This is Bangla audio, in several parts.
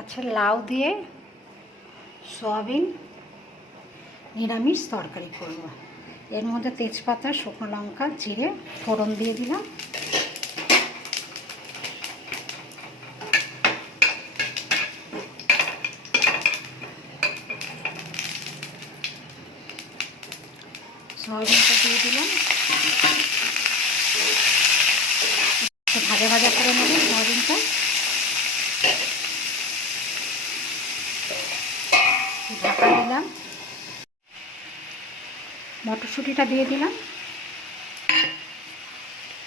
আচ্ছা, লাউ দিয়ে সয়াবিন নিরামিষ তরকারি করব। এর মধ্যে তেজপাতা, শুকনো লঙ্কা, জিরে ফোড়ন দিয়ে দিলাম। সয়াবিনটা দিয়ে দিলাম, ভাজা ভাজা করে নেব সয়াবিনটা। ঢাকা দিলাম, মটরশুঁটিটা দিয়ে দিলাম,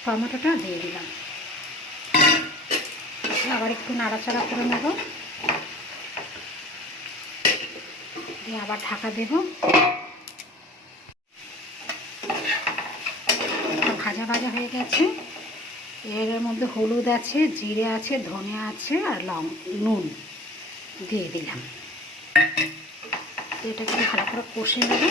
টমেটোটা দিয়ে দিলাম, আবার একটু নাড়াচাড়া করে নেব, দিয়ে আবার ঢাকা দেব। ভাজা ভাজা হয়ে গেছে। এর মধ্যে হলুদ আছে, জিরে আছে, ধনে আছে আর নুন দিয়ে দিলাম। এটাকে ভালো করে কষে নেব।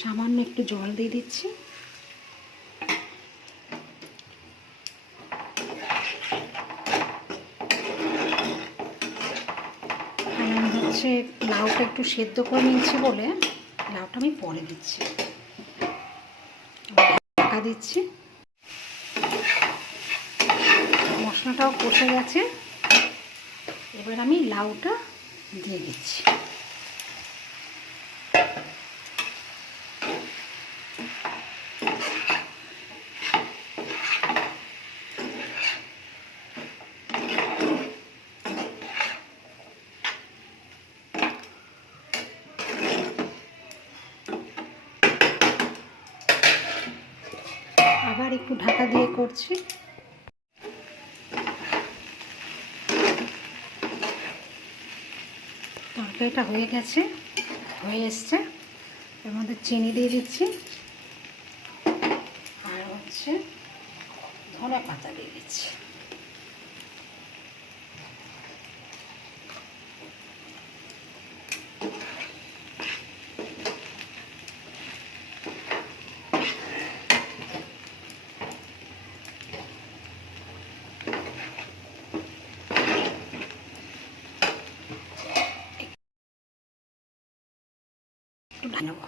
সামান্য একটু জল দিয়ে দিচ্ছি। আমি হচ্ছে লাউটা একটু সেদ্ধ করে নিচ্ছি বলে লাউটা আমি পরে দিচ্ছি। ঢাকা দিচ্ছি। মশলাটাও কষে গেছে, এবার আমি লাউটা দিয়ে দিচ্ছি। আবার একটু ঢাকা দিয়ে করছি। তরকারিটা হয়ে গেছে, হয়ে এসছে। এর মধ্যে চিনি দিয়ে দিচ্ছি আর হচ্ছে ধনে পাতা দিয়ে দিচ্ছি। একটু বানাবো।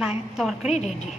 লাউয়ের তরকারি রেডি।